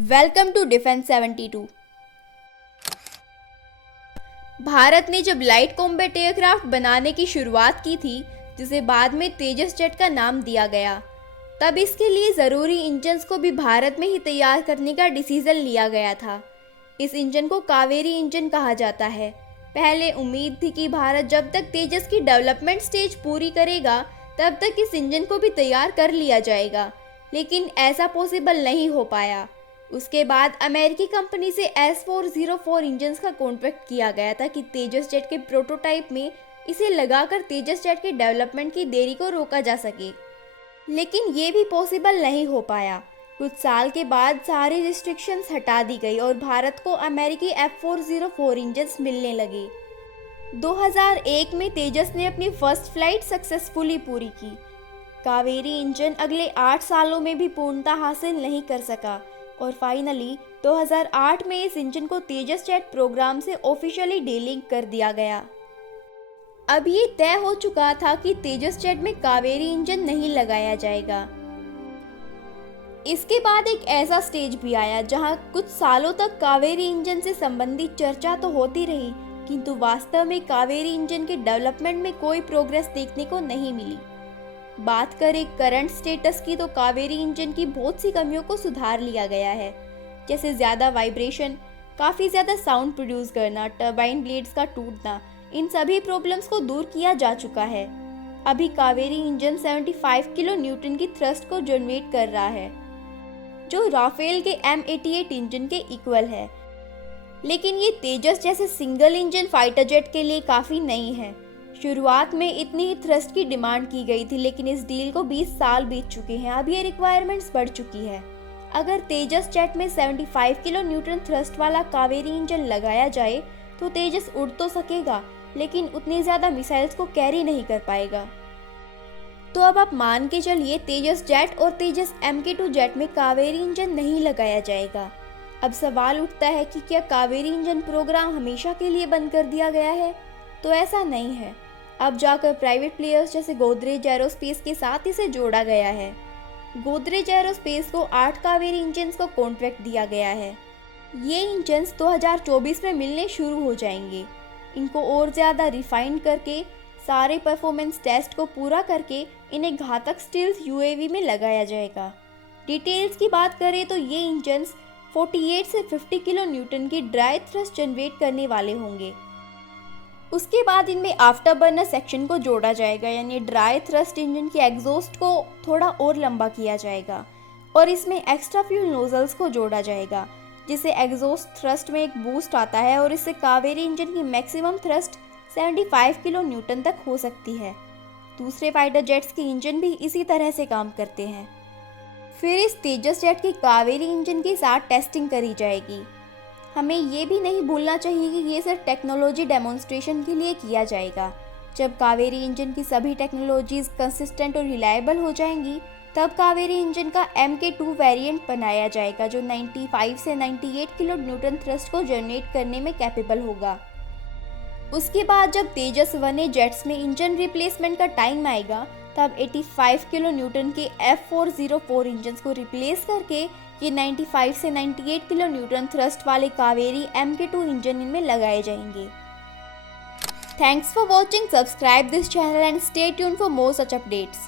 Welcome to defence 72। Bharat ने जब light combat aircraft बनाने की शुरुआत की थी, जिसे बाद में तेजस जेट का नाम दिया गया, तब इसके लिए ज़रूरी इंजन्स को भी भारत में ही तैयार करने का डिसीजन लिया गया था। इस इंजन को कावेरी इंजन कहा जाता है। पहले उम्मीद थी कि भारत जब तक तेजस की डेवलपमेंट स्टेज पूरी करेगा तब तक इस इंजन को भी तैयार कर लिया जाएगा, लेकिन ऐसा पॉसिबल नहीं हो पाया। उसके बाद अमेरिकी कंपनी से S404 इंजन्स का कॉन्ट्रैक्ट किया गया था कि तेजस जेट के प्रोटोटाइप में इसे लगाकर तेजस जेट के डेवलपमेंट की देरी को रोका जा सके, लेकिन ये भी पॉसिबल नहीं हो पाया। कुछ साल के बाद सारी रिस्ट्रिक्शंस हटा दी गई और भारत को अमेरिकी F404 इंजन्स मिलने लगे। 2001 में तेजस ने अपनी फर्स्ट फ्लाइट सक्सेसफुली पूरी की। कावेरी इंजन अगले 8 सालों में भी पूर्णता हासिल नहीं कर सका और फाइनली 2008 में इस इंजन को तेजस जेट प्रोग्राम से ऑफिशियली डीलिंक कर दिया गया। अब ये तय हो चुका था कि तेजस जेट में कावेरी इंजन नहीं लगाया जाएगा। इसके बाद एक ऐसा स्टेज भी आया जहां कुछ सालों तक कावेरी इंजन से संबंधित चर्चा तो होती रही, किंतु वास्तव में कावेरी इंजन के डेवलपमेंट में कोई प्रोग्रेस देखने को नहीं मिली। बात करें करंट स्टेटस की तो कावेरी इंजन की बहुत सी कमियों को सुधार लिया गया है, जैसे ज़्यादा वाइब्रेशन, काफ़ी ज़्यादा साउंड प्रोड्यूस करना, टर्बाइन ब्लेड्स का टूटना, इन सभी प्रॉब्लम्स को दूर किया जा चुका है। अभी कावेरी इंजन 75 किलो न्यूटन की थ्रस्ट को जनरेट कर रहा है, जो राफेल के M88 इंजन के इक्वल है, लेकिन ये तेजस जैसे सिंगल इंजन फाइटर जेट के लिए काफ़ी नहीं है। शुरुआत में इतनी ही थ्रस्ट की डिमांड की गई थी, लेकिन इस डील को 20 साल बीत चुके हैं। अब ये रिक्वायरमेंट्स बढ़ चुकी है। अगर तेजस जेट में 75 किलो न्यूटन थ्रस्ट वाला कावेरी इंजन लगाया जाए तो तेजस उड़ तो सकेगा, लेकिन उतनी ज़्यादा मिसाइल्स को कैरी नहीं कर पाएगा। तो अब आप मान के चलिए तेजस जेट और तेजस MK2 जेट में कावेरी इंजन नहीं लगाया जाएगा। अब सवाल उठता है कि क्या कावेरी इंजन प्रोग्राम हमेशा के लिए बंद कर दिया गया है? तो ऐसा नहीं है। अब जाकर प्राइवेट प्लेयर्स जैसे गोदरेज एरोस्पेस के साथ इसे जोड़ा गया है। गोदरेज एरोस्पेस को 8 कावेरी इंजन्स को कॉन्ट्रैक्ट दिया गया है। ये इंजन्स 2024 में मिलने शुरू हो जाएंगे। इनको और ज़्यादा रिफाइन करके सारे परफॉर्मेंस टेस्ट को पूरा करके इन्हें घातक स्टील्थ UAV में लगाया जाएगा। डिटेल्स की बात करें तो ये इंजन्स 48 से 50 किलो न्यूटन की ड्राई थ्रस्ट जनरेट करने वाले होंगे। उसके बाद इनमें आफ्टर बर्नर सेक्शन को जोड़ा जाएगा, यानी ड्राई थ्रस्ट इंजन की एग्जॉस्ट को थोड़ा और लंबा किया जाएगा और इसमें एक्स्ट्रा फ्यूल नोजल्स को जोड़ा जाएगा, जिससे एग्जॉस्ट थ्रस्ट में एक बूस्ट आता है और इससे कावेरी इंजन की मैक्सिमम थ्रस्ट 75 किलो न्यूटन तक हो सकती है। दूसरे फाइटर जेट्स के इंजन भी इसी तरह से काम करते हैं। फिर इस तेजस जेट की कावेरी इंजन के साथ टेस्टिंग करी जाएगी। हमें ये भी नहीं भूलना चाहिए कि ये सिर्फ टेक्नोलॉजी डेमोन्स्ट्रेशन के लिए किया जाएगा। जब कावेरी इंजन की सभी टेक्नोलॉजीज कंसिस्टेंट और रिलायबल हो जाएंगी, तब कावेरी इंजन का MK2 वेरिएंट बनाया जाएगा, जो 95 से 98 किलो न्यूटन थ्रस्ट को जनरेट करने में कैपेबल होगा। उसके बाद जब तेजस 1A जेट्स में इंजन रिप्लेसमेंट का टाइम आएगा, तब 85 किलो न्यूटन के F404 इंजन्स को रिप्लेस करके ये 95 से 98 किलो न्यूटन थ्रस्ट वाले कावेरी MK2 इंजन इनमें लगाए जाएंगे। Thanks for watching, subscribe this channel and stay tuned for more such updates.